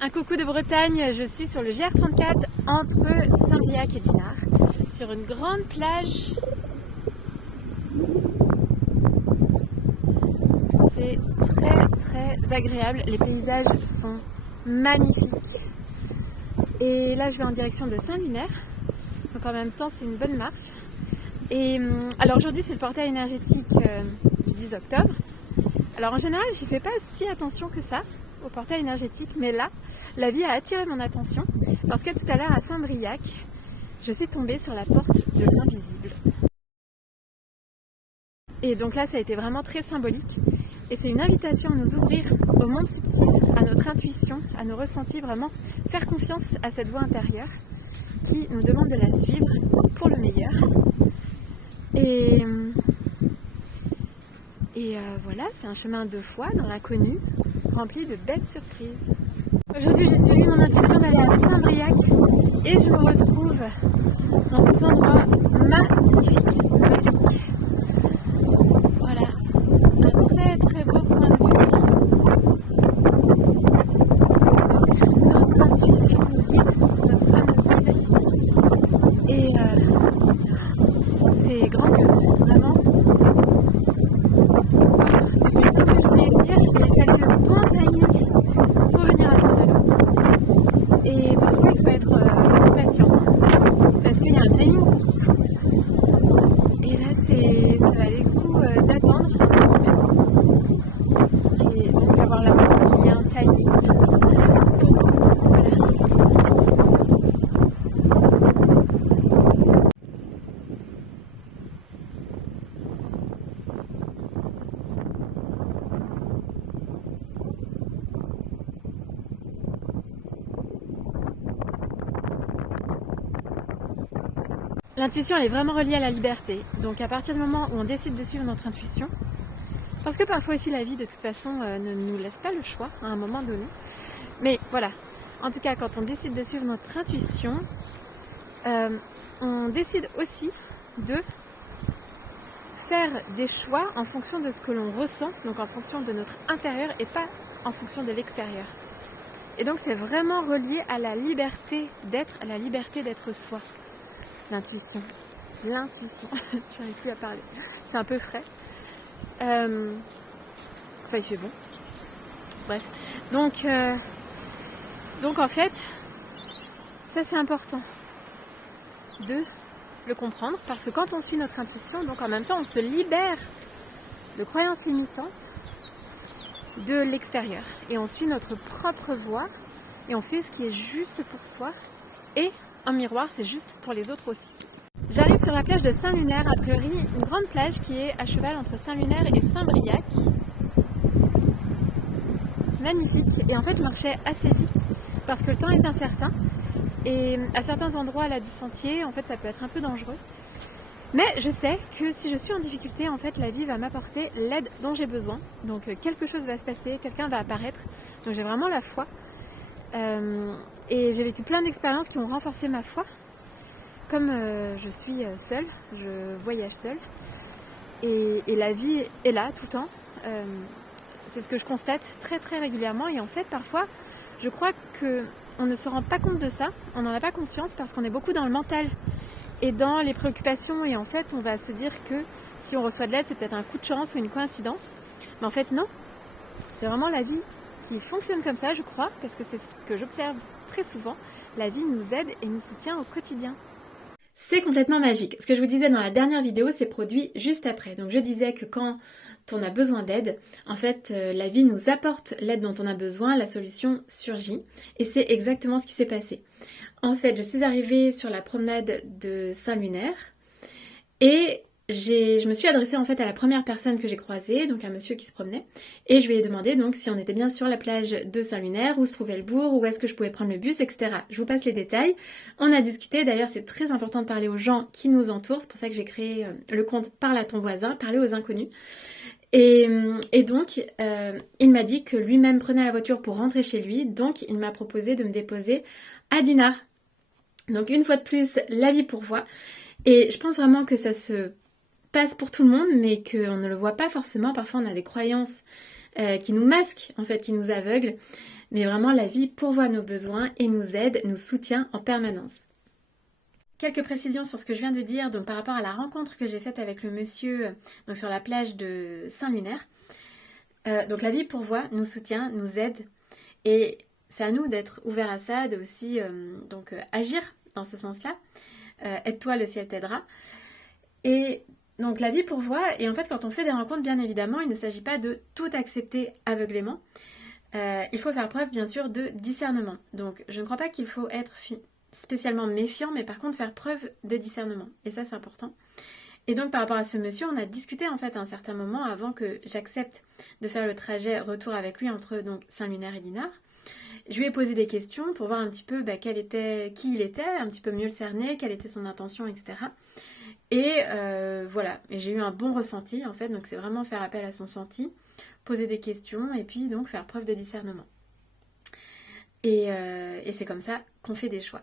Un coucou de Bretagne, je suis sur le GR34 entre Saint-Briac et Dinard, sur une grande plage. C'est très agréable, les paysages sont magnifiques. Et là je vais en direction de Saint-Lunaire, donc en même temps c'est une bonne marche. Et alors aujourd'hui c'est le portail énergétique du 10 octobre. Alors en général j'y fais pas si attention que ça au portail énergétique, mais là la vie a attiré mon attention parce que tout à l'heure à Saint-Briac je suis tombée sur la porte de l'invisible. Et donc là ça a été vraiment très symbolique et c'est une invitation à nous ouvrir au monde subtil, à notre intuition, à nos ressentis, vraiment faire confiance à cette voix intérieure qui nous demande de la suivre pour le meilleur. Et voilà, c'est un chemin de foi dans l'inconnu, rempli de belles surprises. Aujourd'hui, j'ai suivi mon intuition d'aller à Saint-Briac et je me retrouve dans des endroits magnifiques. Voilà, un très beau point de vue. Donc, notre intuition nous guide, notre âme nous guide. Et c'est grandiose, vraiment. L'intuition elle est vraiment reliée à la liberté, donc à partir du moment où on décide de suivre notre intuition, parce que parfois aussi la vie de toute façon ne nous laisse pas le choix à un moment donné, mais voilà, en tout cas quand on décide de suivre notre intuition, on décide aussi de faire des choix en fonction de ce que l'on ressent, donc en fonction de notre intérieur et pas en fonction de l'extérieur. Et donc c'est vraiment relié à la liberté d'être soi. L'intuition, j'arrive plus à parler, c'est un peu frais. Enfin il fait bon. Bref, donc en fait, ça c'est important de le comprendre parce que quand on suit notre intuition, donc en même temps on se libère de croyances limitantes de l'extérieur et on suit notre propre voie et on fait ce qui est juste pour soi et en miroir, c'est juste pour les autres aussi. J'arrive sur la plage de Saint-Lunaire à Pleury, une grande plage qui est à cheval entre Saint-Lunaire et Saint-Briac. Magnifique. Et en fait, je marchais assez vite parce que le temps est incertain. Et à certains endroits là du sentier, en fait, ça peut être un peu dangereux. Mais je sais que si je suis en difficulté, en fait, la vie va m'apporter l'aide dont j'ai besoin. Donc quelque chose va se passer, quelqu'un va apparaître. Donc j'ai vraiment la foi. Et j'ai vécu plein d'expériences qui ont renforcé ma foi. Comme je suis seule, je voyage seule. Et la vie est là tout le temps. C'est ce que je constate très régulièrement. Et en fait, parfois, je crois qu'on ne se rend pas compte de ça. On n'en a pas conscience parce qu'on est beaucoup dans le mental et dans les préoccupations. Et en fait, on va se dire que si on reçoit de l'aide, c'est peut-être un coup de chance ou une coïncidence. Mais en fait, non. C'est vraiment la vie qui fonctionne comme ça, je crois, parce que c'est ce que j'observe très souvent. La vie nous aide et nous soutient au quotidien. C'est complètement magique. Ce que je vous disais dans la dernière vidéo, c'est produit juste après. Donc je disais que quand on a besoin d'aide, en fait, la vie nous apporte l'aide dont on a besoin, la solution surgit. Et c'est exactement ce qui s'est passé. En fait, je suis arrivée sur la promenade de Saint-Lunaire et je me suis adressée en fait à la première personne que j'ai croisée, donc un monsieur qui se promenait, et je lui ai demandé donc si on était bien sur la plage de Saint-Lunaire, où se trouvait le bourg, où est-ce que je pouvais prendre le bus, etc. Je vous passe les détails. On a discuté, d'ailleurs c'est très important de parler aux gens qui nous entourent, c'est pour ça que j'ai créé le compte Parle à ton voisin, parler aux inconnus. Et donc il m'a dit que lui-même prenait la voiture pour rentrer chez lui, donc il m'a proposé de me déposer à Dinard. Donc une fois de plus, la vie pourvoit. Et je pense vraiment que ça se passe pour tout le monde, mais qu'on ne le voit pas forcément. Parfois on a des croyances qui nous masquent, en fait, qui nous aveuglent. Mais vraiment, la vie pourvoit nos besoins et nous aide, nous soutient en permanence. Quelques précisions sur ce que je viens de dire, donc par rapport à la rencontre que j'ai faite avec le monsieur donc sur la plage de Saint-Lunaire. Donc la vie pourvoit, nous soutient, nous aide, et c'est à nous d'être ouverts à ça, de aussi agir dans ce sens-là. Aide-toi, le ciel t'aidera. Et donc la vie pourvoit, et en fait quand on fait des rencontres, bien évidemment, il ne s'agit pas de tout accepter aveuglément. Il faut faire preuve bien sûr de discernement. Donc je ne crois pas qu'il faut être spécialement méfiant, mais par contre faire preuve de discernement. Et ça c'est important. Et donc par rapport à ce monsieur, on a discuté en fait à un certain moment avant que j'accepte de faire le trajet retour avec lui entre donc Saint-Lunaire et Dinard. Je lui ai posé des questions pour voir un petit peu qui il était, un petit peu mieux le cerner, quelle était son intention, etc. Et voilà, et j'ai eu un bon ressenti en fait, donc c'est vraiment faire appel à son senti, poser des questions et puis donc faire preuve de discernement. Et c'est comme ça qu'on fait des choix.